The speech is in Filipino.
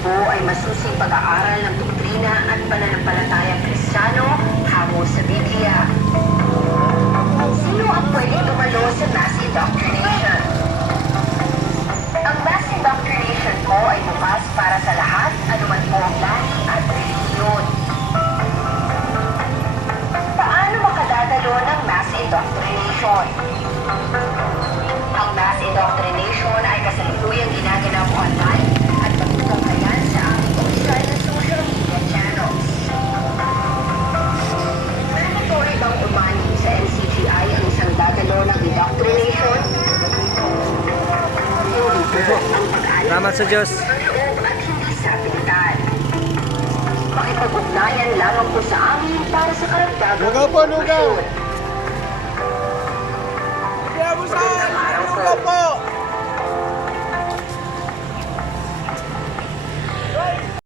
masusing pag-aaral ng doktrina at pananampalatayang kristyano hango sa Biblia. Sino ang pwedeng dumalo sa mass indoctrination? Ang mass indoctrination po ay bukas para sa lahat, anuman po ang lahi at relihiyon. Paano makadadalo ng mass indoctrination? Ang mass indoctrination Salamat sa Diyos. Makipag-ugnayan lamang po sa amin para sa karagdagang Lugaw po, lugaw.